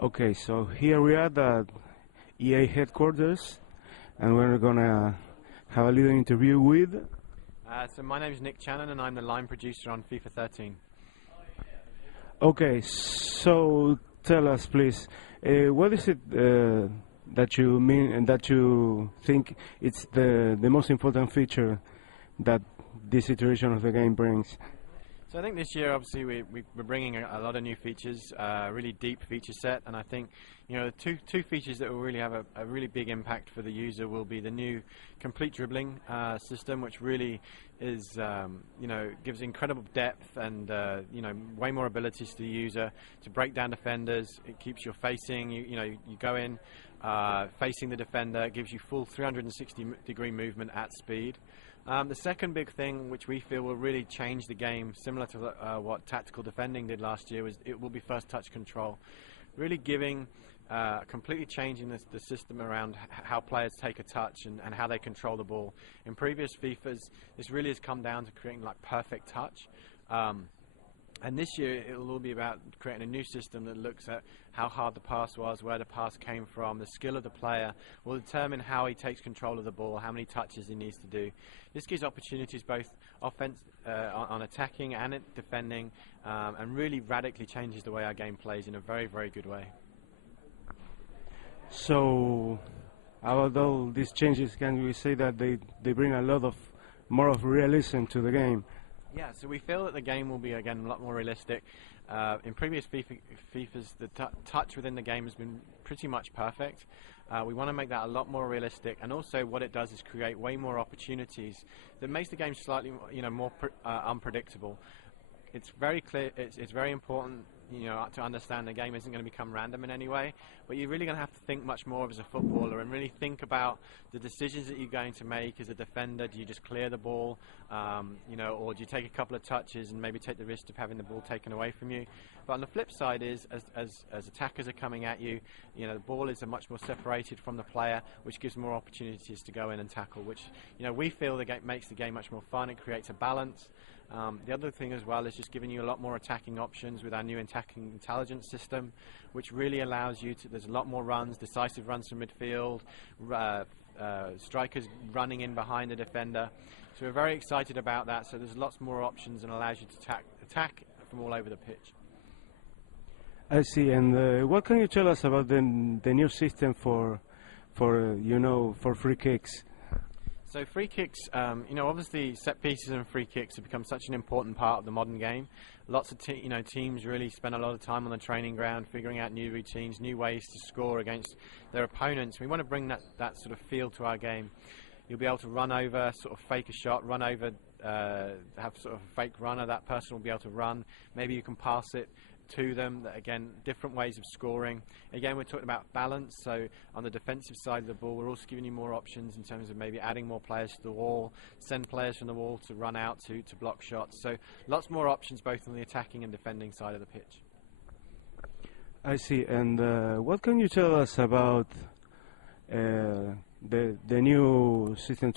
Okay, so here we are at the EA headquarters, and we're gonna have a little interview with. So my name is Nick Channon, and I'm the line producer on FIFA 13. Okay, so tell us, please, what is it that you mean and that you think it's the most important feature that this iteration of the game brings? So I think this year, obviously, we're bringing a lot of new features, really deep feature set, and I think the two features that will really have a really big impact for the user will be the new complete dribbling system, which really is gives incredible depth and way more abilities to the user to break down defenders. It keeps you facing, you go in facing the defender. It gives you full 360-degree movement at speed. The second big thing, which we feel will really change the game, similar to what tactical defending did last year, was it will be first touch control. Really completely changing the system around how players take a touch and how they control the ball. In previous FIFAs, this really has come down to creating like perfect touch. And this year it will all be about creating a new system that looks at how hard the pass was, where the pass came from, the skill of the player will determine how he takes control of the ball, how many touches he needs to do. This gives opportunities both on attacking and at defending, and really radically changes the way our game plays in a very, very good way. So, about all these changes, can we say that they bring a lot more of realism to the game? Yeah, so we feel that the game will be, again, a lot more realistic. In previous FIFAs, the touch within the game has been pretty much perfect. We want to make that a lot more realistic, and also what it does is create way more opportunities that makes the game slightly more unpredictable. It's very clear, it's very important to understand the game isn't going to become random in any way, but you're really going to have to think much more as a footballer and really think about the decisions that you're going to make as a defender. Do you just clear the ball, or do you take a couple of touches and maybe take the risk of having the ball taken away from you? But on the flip side is, as attackers are coming at you, the ball is much more separated from the player, which gives more opportunities to go in and tackle, which we feel makes the game much more fun. It creates a balance. The other thing as well is just giving you a lot more attacking options with our new attacking intelligence system, which really allows you to, there's a lot more runs, decisive runs from midfield, strikers running in behind the defender. So we're very excited about that. So there's lots more options and allows you to attack from all over the pitch. I see. And what can you tell us about the new system for free kicks? So free kicks, obviously set pieces and free kicks have become such an important part of the modern game. Lots of teams really spend a lot of time on the training ground figuring out new routines, new ways to score against their opponents. We want to bring that sort of feel to our game. You'll be able to run over, sort of fake a shot, run over, have sort of a fake runner. That person will be able to run. Maybe you can pass it to them. Again, different ways of scoring. Again, we're talking about balance. So on the defensive side of the ball, we're also giving you more options in terms of maybe adding more players to the wall, send players from the wall to run out to block shots. So lots more options both on the attacking and defending side of the pitch. I see. And what can you tell us about the new system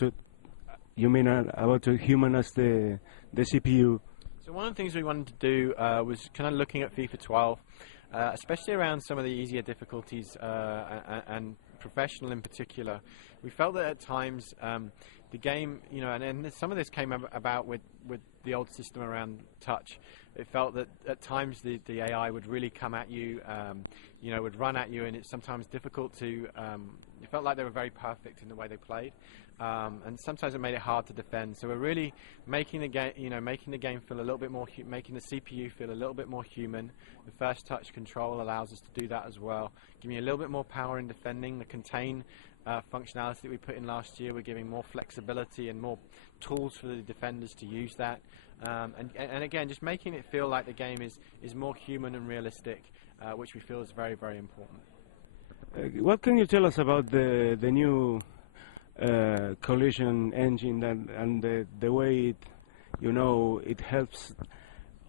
you mean about to humanize the CPU? So one of the things we wanted to do was kind of looking at FIFA 12, especially around some of the easier difficulties and professional in particular. We felt that at times the game, and some of this came about with the old system around touch. It felt that at times the AI would really come at you, would run at you, and it's sometimes difficult to. It felt like they were very perfect in the way they played, and sometimes it made it hard to defend. So we're really making the game feel a little bit more, making the CPU feel a little bit more human. The first touch control allows us to do that as well, giving you a little bit more power in defending. The contain functionality that we put in last year, we're giving more flexibility and more tools for the defenders to use that. And again, just making it feel like the game is more human and realistic, which we feel is very, very important. What can you tell us about the new collision engine and the way it helps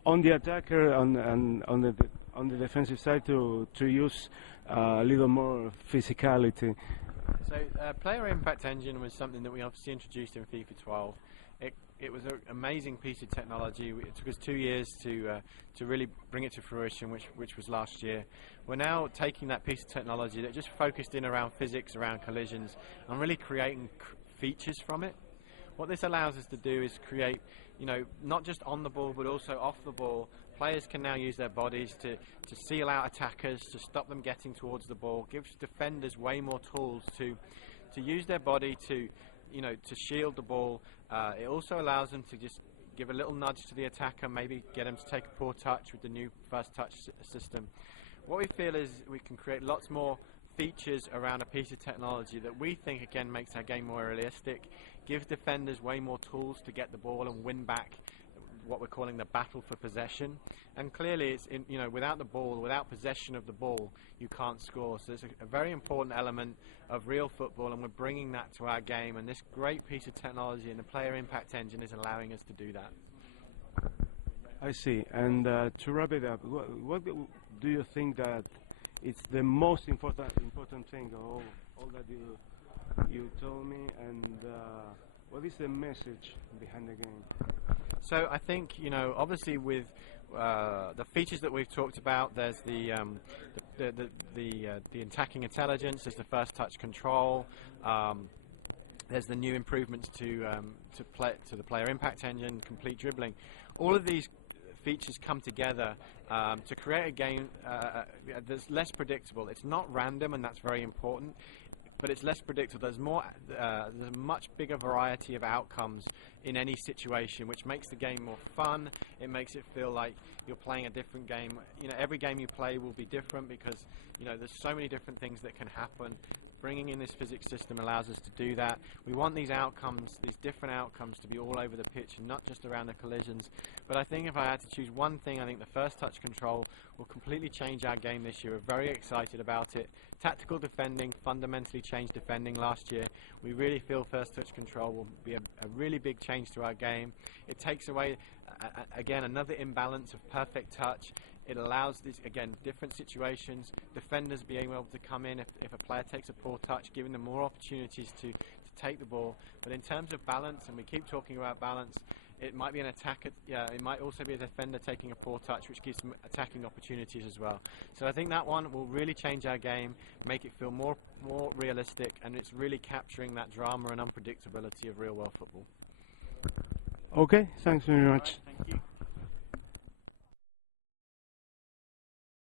on the attacker and on the defensive side to use a little more physicality? So player impact engine was something that we obviously introduced in FIFA 12. it was an amazing piece of technology. It took us 2 years to really bring it to fruition, which was last year. We're now taking that piece of technology that just focused in around physics, around collisions, and really creating features from it. What this allows us to do is create, you know, not just on the ball but also off the ball. Players can now use their bodies to seal out attackers, to stop them getting towards the ball. Gives defenders way more tools to use their body to, you know, to shield the ball. It also allows them to just give a little nudge to the attacker, maybe get them to take a poor touch with the new first touch system. What we feel is we can create lots more features around a piece of technology that we think again makes our game more realistic, gives defenders way more tools to get the ball and win back what we're calling the battle for possession. And clearly it's in, you know, without the ball, without possession of the ball, you can't score. So it's a very important element of real football, and we're bringing that to our game, and this great piece of technology and the player impact engine is allowing us to do that. I see. And to wrap it up, what do you think that it's the most important thing of all that you told me, and what is the message behind the game? So I think, you know, obviously with the features that we've talked about, there's the attacking intelligence, there's the first touch control, there's the new improvements to the player impact engine, complete dribbling. All of these features come together to create a game that's less predictable. It's not random, and that's very important, but it's less predictable. There's a much bigger variety of outcomes in any situation, which makes the game more fun. It makes it feel like you're playing a different game. You know, every game you play will be different because, you know, there's so many different things that can happen. Bringing in this physics system allows us to do that. We want these outcomes, these different outcomes, to be all over the pitch and not just around the collisions. But I think if I had to choose one thing, I think the first touch control will completely change our game this year. We're very excited about it. Tactical defending fundamentally changed defending last year. We really feel first touch control will be a really big change to our game. It takes away, again, another imbalance of perfect touch. It allows these, again, different situations, defenders being able to come in if a player takes a poor touch, giving them more opportunities to take the ball. But in terms of balance, and we keep talking about balance, it might be an attacker, it might also be a defender taking a poor touch, which gives them attacking opportunities as well. So I think that one will really change our game, make it feel more realistic, and it's really capturing that drama and unpredictability of real world football. Okay, thanks very much. All right, thank you.